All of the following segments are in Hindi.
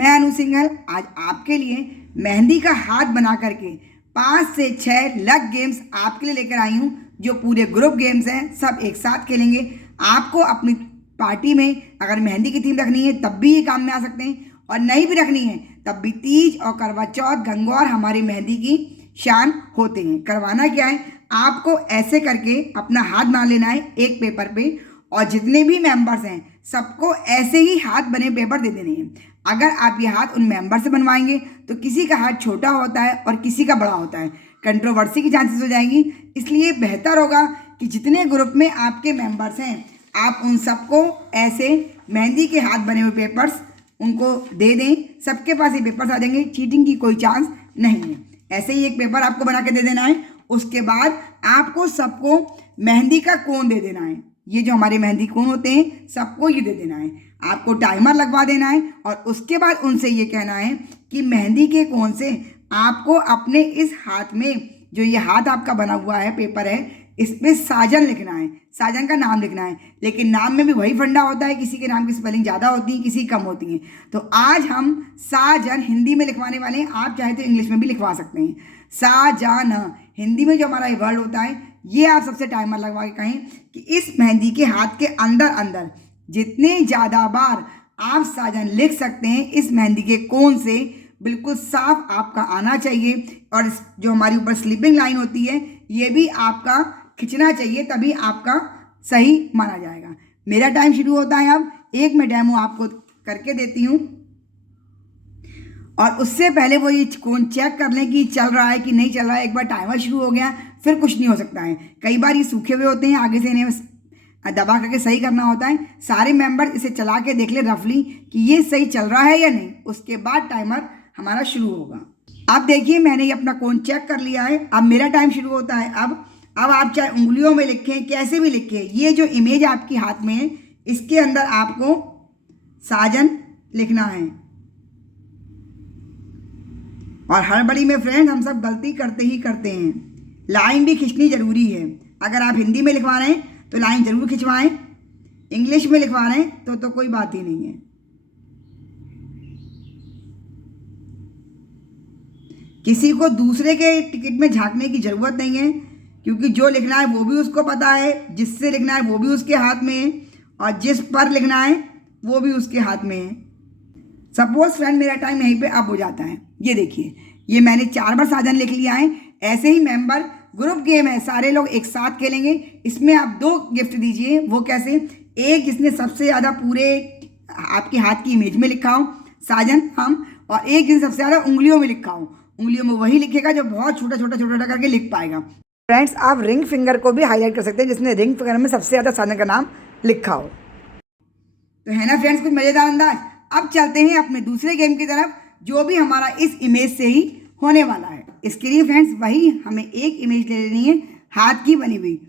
मैं अनु सिंघल आज आपके लिए मेहंदी का हाथ बना करके 5 से 6 लग गेम्स आपके लिए लेकर आई हूँ, जो पूरे ग्रुप गेम्स हैं। सब एक साथ खेलेंगे। आपको अपनी पार्टी में अगर मेहंदी की थीम रखनी है तब भी ये काम में आ सकते हैं, और नहीं भी रखनी है तब भी तीज और करवा चौथ गंगौर हमारी मेहंदी की शान होते हैं। करवाना क्या है, आपको ऐसे करके अपना हाथ बना लेना है एक पेपर पे, और जितने भी मेंबर्स हैं सबको ऐसे ही हाथ बने पेपर दे देने हैं। अगर आप ये हाथ उन मेंबर से बनवाएंगे तो किसी का हाथ छोटा होता है और किसी का बड़ा होता है, कंट्रोवर्सी की चांसेस हो जाएंगी। इसलिए बेहतर होगा कि जितने ग्रुप में आपके मेंबर्स हैं आप उन सबको ऐसे मेहंदी के हाथ बने हुए पेपर्स उनको दे दें। सबके पास ये पेपर्स आ जाएंगे, चीटिंग की कोई चांस नहीं है। ऐसे ही एक पेपर आपको बना के दे देना है। उसके बाद आपको सबको मेहंदी का कोन दे देना है। ये जो हमारे मेहंदी कोन होते हैं सबको ये दे देना है। आपको टाइमर लगवा देना है और उसके बाद उनसे ये कहना है कि मेहंदी के कोन से आपको अपने इस हाथ में, जो ये हाथ आपका बना हुआ है पेपर है, इसमें साजन लिखना है। साजन का नाम लिखना है, लेकिन नाम में भी वही फंडा होता है, किसी के नाम की स्पेलिंग ज़्यादा होती है, किसी कम होती है। तो आज हम साजन हिंदी में लिखवाने वाले हैं। आप चाहे तो इंग्लिश में भी लिखवा सकते हैं। साजन हिंदी में जो हमारा ये वर्ड होता है, ये आप सबसे टाइमर लगवा के कहें कि इस मेहंदी के हाथ के अंदर अंदर जितने ज़्यादा बार आप साजन लिख सकते हैं इस मेहंदी के कोन से, बिल्कुल साफ आपका आना चाहिए। और जो हमारी ऊपर स्लीपिंग लाइन होती है ये भी आपका खिंचना चाहिए, तभी आपका सही माना जाएगा। मेरा टाइम शुरू होता है अब। एक मैं डेमो आपको करके देती हूँ, और उससे पहले वो ये कोन चेक कर लें कि चल रहा है कि नहीं चल रहा है। एक बार टाइमर शुरू हो गया फिर कुछ नहीं हो सकता है। कई बार ये सूखे हुए होते हैं, आगे से इन्हें दबा करके सही करना होता है। सारे मेंबर इसे चला के देख ले रफली कि ये सही चल रहा है या नहीं, उसके बाद टाइमर हमारा शुरू होगा। अब देखिए मैंने ये अपना कोन चेक कर लिया है। अब मेरा टाइम शुरू होता है। अब आप चाहे उंगलियों में लिखें, कैसे भी लिखें, ये जो इमेज आपके हाथ में है इसके अंदर आपको साजन लिखना है। और हड़बड़ी में फ्रेंड्स हम सब गलती करते ही करते हैं। लाइन भी खींचनी जरूरी है। अगर आप हिंदी में लिखवा रहे हैं तो लाइन जरूर खिंचवाएं, इंग्लिश में लिखवा रहे हैं तो कोई बात ही नहीं है। किसी को दूसरे के टिकट में झांकने की जरूरत नहीं है, क्योंकि जो लिखना है वो भी उसको पता है, जिससे लिखना है वो भी उसके हाथ में है, और जिस पर लिखना है वो भी उसके हाथ में है। सपोज फ्रेंड मेरा टाइम यहीं पे अब हो जाता है। ये देखिए ये मैंने 4 बार साजन लिख लिया है। ऐसे ही मेंबर ग्रुप गेम है, सारे लोग एक साथ खेलेंगे। इसमें आप 2 गिफ्ट दीजिए। वो कैसे, एक जिसने सबसे ज़्यादा पूरे आपके हाथ की इमेज में लिखा हो साजन हम, और एक जिसने सबसे ज़्यादा उंगलियों में लिखा हो। उंगलियों में वही लिखेगा जो बहुत छोटा छोटा छोटा छोटा करके लिख पाएगा। फ्रेंड्स आप रिंग फिंगर को भी हाईलाइट कर सकते हैं, जिसने रिंग फिंगर में सबसे ज़्यादा साजन का नाम लिखा हो। तो है ना फ्रेंड्स कुछ मज़ेदार अंदाज। अब चलते हैं अपने दूसरे गेम की तरफ, जो भी हमारा इस इमेज से ही होने वाला है। इसके लिए फ्रेंड्स वही हमें एक इमेज ले लेनी है हाथ की बनी हुई।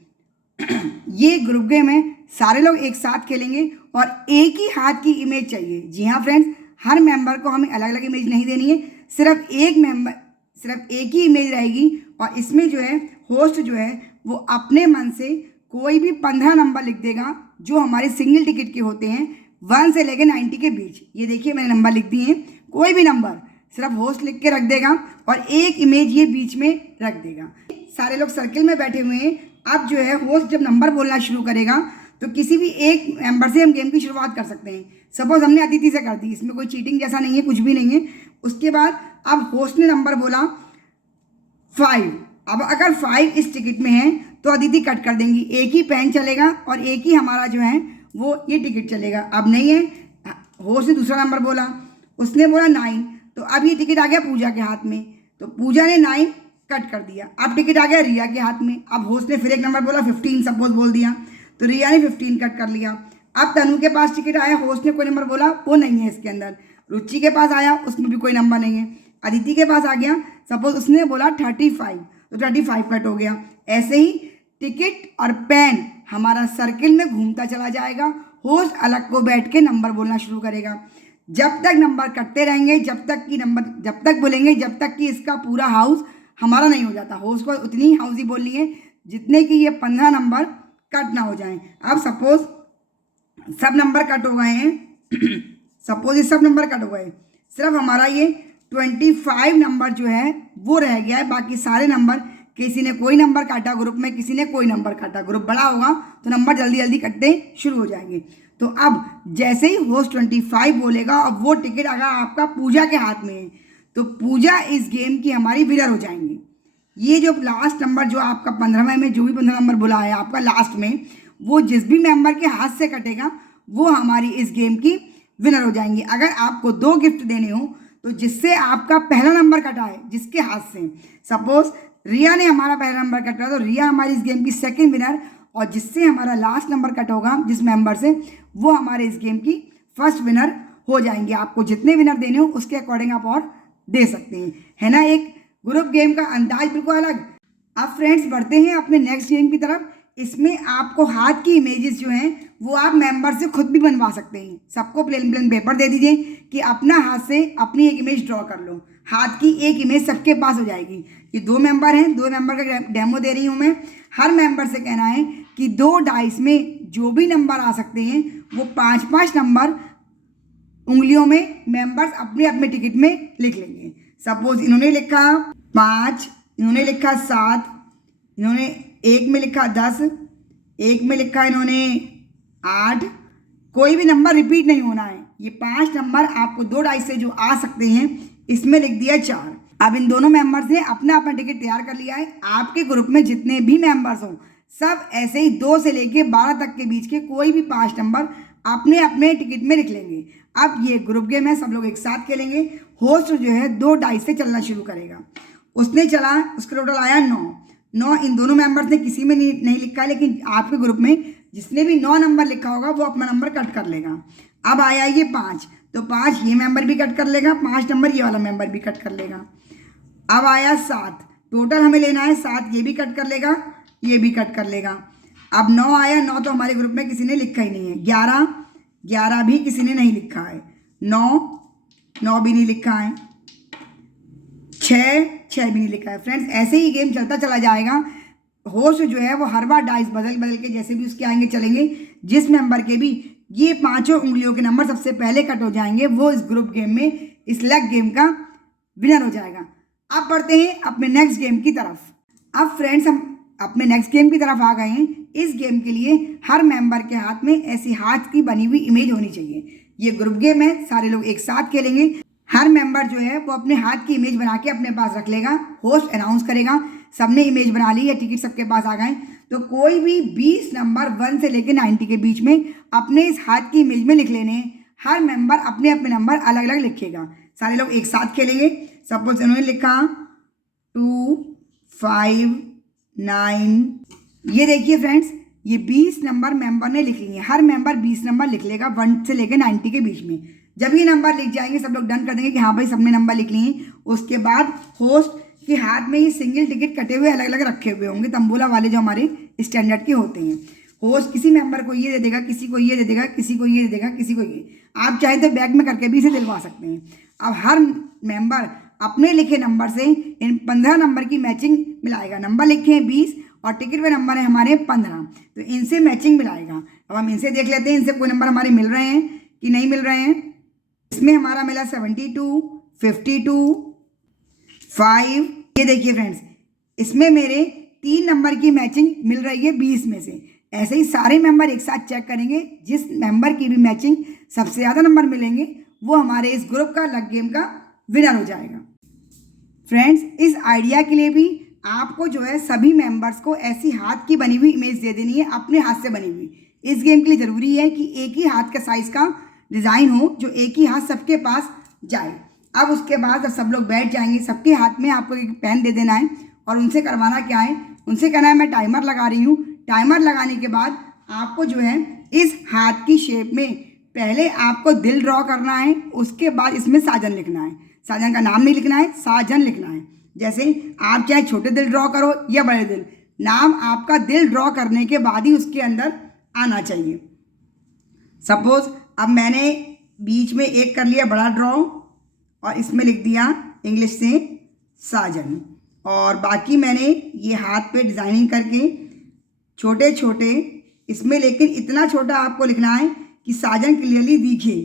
ये ग्रुप गेम है, सारे लोग एक साथ खेलेंगे और एक ही हाथ की इमेज चाहिए। जी हाँ फ्रेंड्स, हर मेंबर को हमें अलग अलग इमेज नहीं देनी है, सिर्फ एक ही इमेज रहेगी। और इसमें जो है होस्ट जो है वो अपने मन से कोई भी 15 नंबर लिख देगा जो हमारे सिंगल टिकट के होते हैं 1 से लेकर 90 के बीच। ये देखिए मैंने नंबर लिख दिए हैं, कोई भी नंबर सिर्फ होस्ट लिख के रख देगा और एक इमेज ये बीच में रख देगा। सारे लोग सर्किल में बैठे हुए हैं। अब जो है होस्ट जब नंबर बोलना शुरू करेगा तो किसी भी एक मेंबर से हम गेम की शुरुआत कर सकते हैं। सपोज हमने अदिति से कर दी, इसमें कोई चीटिंग जैसा नहीं है, कुछ भी नहीं है। उसके बाद अब होस्ट ने नंबर बोला 5। अब अगर 5 इस टिकट में है तो अदिति कट कर देंगी, एक ही पेन चलेगा और एक ही हमारा जो है वो ये टिकट चलेगा। अब नहीं है, होस्ट ने दूसरा नंबर बोला, उसने बोला 9, तो अब ये टिकट आ गया पूजा के हाथ में, तो पूजा ने 9 कट कर दिया। अब टिकट आ गया रिया के हाथ में। अब होस्ट ने फिर एक नंबर बोला 15 सपोज बोल दिया, तो रिया ने 15 कट कर लिया। अब तनु के पास टिकट आया, होस्ट ने कोई नंबर बोला, वो नहीं है इसके अंदर। रुचि के पास आया, उसमें भी कोई नंबर नहीं है। अदिति के पास आ गया, सपोज उसने बोला 35, तो 35 कट हो गया। ऐसे ही टिकट और पेन हमारा सर्किल में घूमता चला जाएगा। होस्ट अलग को बैठ के नंबर बोलना शुरू करेगा। जब तक नंबर कटते रहेंगे, जब तक बोलेंगे, जब तक कि इसका पूरा हाउस हमारा नहीं हो जाता। होस्ट को उतनी ही हाउस ही बोलनी है जितने कि ये 15 नंबर कट ना हो जाएं। अब सपोज सब नंबर कट हो गए हैं सपोज ये सब नंबर कट हो गए, सिर्फ हमारा ये 25 नंबर जो है वो रह गया है। बाकी सारे नंबर, किसी ने कोई नंबर काटा ग्रुप में, किसी ने कोई नंबर काटा, ग्रुप बड़ा होगा तो नंबर जल्दी जल्दी कटने शुरू हो जाएंगे। तो अब जैसे ही होस्ट 25 बोलेगा और वो टिकट अगर आपका पूजा के हाथ में है तो पूजा इस गेम की हमारी विनर हो जाएंगी। ये जो लास्ट नंबर जो आपका 15वें में जो भी 15 नंबर बोला है आपका लास्ट में, वो जिस भी मेंबर के हाथ से कटेगा वो हमारी इस गेम की विनर हो जाएंगी। अगर आपको 2 गिफ्ट देने हो तो जिससे आपका पहला नंबर कटा है जिसके हाथ से, सपोज रिया ने हमारा पहला नंबर कटा तो रिया हमारी इस गेम की सेकंड विनर, और जिससे हमारा लास्ट नंबर कट होगा जिस मेंबर से, वो हमारे इस गेम की फर्स्ट विनर हो जाएंगे। आपको जितने विनर देने हो उसके अकॉर्डिंग आप और दे सकते हैं, है ना। एक ग्रुप गेम का अंदाज बिल्कुल अलग। अब फ्रेंड्स बढ़ते हैं अपने नेक्स्ट गेम की तरफ। इसमें आपको हाथ की इमेजेस जो हैं वो आप मेंबर से खुद भी बनवा सकते हैं। सबको प्लेन प्लेन पेपर दे दीजिए कि अपना हाथ से अपनी एक इमेज ड्रॉ कर लो। हाथ की एक इमेज सबके पास हो जाएगी। ये 2 मेंबर हैं, 2 मेंबर का डेमो दे रही हूँ मैं। हर मेंबर से कहना है कि 2 डाइस में जो भी नंबर आ सकते हैं वो 5-5 नंबर उंगलियों में मेंबर्स अपने अपने टिकट में लिख लेंगे। सपोज इन्होंने लिखा 5, इन्होंने लिखा 7, इन्होंने एक में लिखा 10, एक में लिखा इन्होंने 8। कोई भी नंबर रिपीट नहीं होना है। ये 5 नंबर आपको 2 डाइस से जो आ सकते हैं इसमें लिख दिया 4। अब इन दोनों मेंबर्स ने अपना अपना टिकट तैयार कर लिया है। आपके ग्रुप में जितने भी मेंबर्स हों सब ऐसे ही 2 से लेके 12 तक के बीच के कोई भी 5 नंबर अपने अपने टिकट में लिख लेंगे। अब ये ग्रुप गेम है, सब लोग एक साथ खेलेंगे। होस्ट जो है 2 डाइस से चलना शुरू करेगा। उसने चला, उसका टोटल आया 9। इन दोनों मेंबर्स ने किसी में नहीं लिखा है, लेकिन आपके ग्रुप में जिसने भी 9 नंबर लिखा होगा वो अपना नंबर कट कर लेगा। अब आया ये 5, तो 5 ये मेंबर भी कट कर लेगा, 5 नंबर ये वाला मेंबर भी कट कर लेगा। अब आया 7, टोटल हमें लेना है 7, ये भी कट कर लेगा, ये भी कट कर लेगा। अब 9 आया, 9 तो हमारे ग्रुप में किसी ने लिखा ही नहीं है। 11 भी किसी ने नहीं लिखा है। 9 भी नहीं लिखा है। 6 भी नहीं लिखा है। फ्रेंड्स ऐसे ही गेम चलता चला जाएगा। होस्ट जो है वो हर बार डाइस बदल बदल के जैसे भी उसके आएंगे चलेंगे। जिस मेंबर के भी ये 5 उंगलियों के नंबर सबसे पहले कट हो जाएंगे वो इस ग्रुप गेम में, इस लेग गेम का विनर हो जाएगा। अब बढ़ते हैं अपने नेक्स्ट गेम की तरफ। अब फ्रेंड्स हम अपने नेक्स्ट गेम की तरफ आ गए हैं। इस गेम के लिए हर मेंबर के हाथ में ऐसी हाथ की बनी हुई इमेज होनी चाहिए। ये ग्रुप गेम है, सारे लोग एक साथ खेलेंगे। हर मेंबर जो है वो अपने हाथ की इमेज बना के अपने पास रख लेगा। होस्ट अनाउंस करेगा सबने इमेज बना ली है, टिकट सबके पास आ गए, तो कोई भी 20 नंबर 1 से लेकर 90 के बीच में अपने इस हाथ की इमेज में लिख लेने हैं। हर मेंबर अपने अपने नंबर अलग अलग लिखेगा। सारे लोग एक साथ खेलेंगे। सपोज इन्होंने लिखा 2, 5, 9। ये देखिए फ्रेंड्स, ये 20 नंबर मेंबर ने लिख लिए। हर मेंबर 20 नंबर लिख लेगा 1 से लेकर 90 के बीच में। जब ये नंबर लिख जाएंगे सब लोग डन कर देंगे कि हाँ भाई सबने नंबर लिख लिए। उसके बाद होस्ट के हाथ में ये सिंगल टिकट कटे हुए अलग अलग रखे हुए होंगे, तंबोला वाले जो हमारे स्टैंडर्ड के होते हैं। होस्ट किसी मेंबर को ये दे देगा, किसी को ये दे देगा, किसी को ये दे देगा, किसी को ये। आप चाहे तो बैग में करके भी इसे दिलवा सकते हैं। अब हर मेंबर अपने लिखे नंबर से इन 15 नंबर की मैचिंग मिलाएगा। नंबर लिखे हैं 20 और टिकट में नंबर है हमारे 15, तो इनसे मैचिंग मिलाएगा। अब हम इनसे देख लेते हैं इनसे कोई नंबर हमारे मिल रहे हैं कि नहीं मिल रहे हैं। इसमें हमारा मिला 72, 52, 5। ये देखिए फ्रेंड्स, इसमें मेरे 3 नंबर की मैचिंग मिल रही है 20 में से। ऐसे ही सारे मेंबर एक साथ चेक करेंगे। जिस मेंबर की भी मैचिंग सबसे ज़्यादा नंबर मिलेंगे वो हमारे इस ग्रुप का लग गेम का विनर हो जाएगा। फ्रेंड्स इस आइडिया के लिए भी आपको जो है सभी मेंबर्स को ऐसी हाथ की बनी हुई इमेज दे देनी है, अपने हाथ से बनी हुई। इस गेम के लिए ज़रूरी है कि एक ही हाथ का साइज़ का डिज़ाइन हो, जो एक ही हाथ सबके पास जाए। अब उसके बाद जब सब लोग बैठ जाएंगे, सबके हाथ में आपको एक पेन दे देना है और उनसे करवाना क्या है, उनसे कहना है मैं टाइमर लगा रही हूँ। टाइमर लगाने के बाद आपको जो है इस हाथ की शेप में पहले आपको दिल ड्रॉ करना है, उसके बाद इसमें साजन लिखना है। साजन का नाम नहीं लिखना है, साजन लिखना है। जैसे आप चाहे छोटे दिल ड्रॉ करो या बड़े दिल, नाम आपका दिल ड्रॉ करने के बाद ही उसके अंदर आना चाहिए। सपोज अब मैंने बीच में एक कर लिया बड़ा ड्रॉ और इसमें लिख दिया इंग्लिश से साजन, और बाकी मैंने ये हाथ पे डिज़ाइनिंग करके छोटे छोटे इसमें, लेकिन इतना छोटा आपको लिखना है कि साजन क्लियरली दिखे।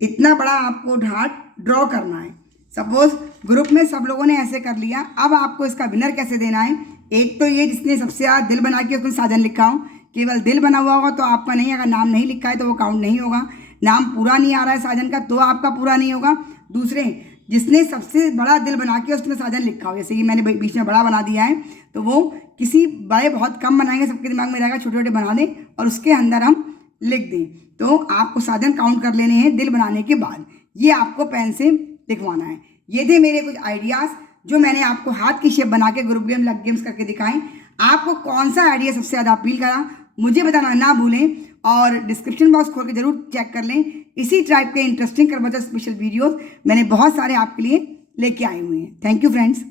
इतना बड़ा आपको हार्ट ड्रॉ करना है। सपोज ग्रुप में सब लोगों ने ऐसे कर लिया, अब आपको इसका विनर कैसे देना है। एक तो ये जिसने सबसे ज़्यादा दिल बना के उसमें साजन लिखा हो, केवल दिल बना हुआ होगा तो आपका नहीं, अगर नाम नहीं लिखा है तो वो काउंट नहीं होगा। नाम पूरा नहीं आ रहा है साजन का तो आपका पूरा नहीं होगा। दूसरे जिसने सबसे बड़ा दिल बना के उसमें साजन लिखा हो, जैसे कि मैंने बीच में बड़ा बना दिया है, तो वो किसी बड़े बहुत कम बनाएंगे, सबके दिमाग में रहेगा, छोटे छोटे बना दें और उसके अंदर हम लिख दें। तो आपको साजन काउंट कर लेने हैं दिल बनाने के बाद, ये आपको पेन से लिखवाना है। ये थे मेरे कुछ आइडियाज़ जो मैंने आपको हाथ की शेप बना के ग्रुप गेम लग गेम्स करके दिखाएं। आपको कौन सा आइडिया सबसे ज़्यादा अपील करा मुझे बताना ना भूलें, और डिस्क्रिप्शन बॉक्स खोल के जरूर चेक कर लें। इसी टाइप के इंटरेस्टिंग कर्मचा स्पेशल वीडियोस मैंने बहुत सारे आपके लिए लेके आए हुए हैं। Thank you friends.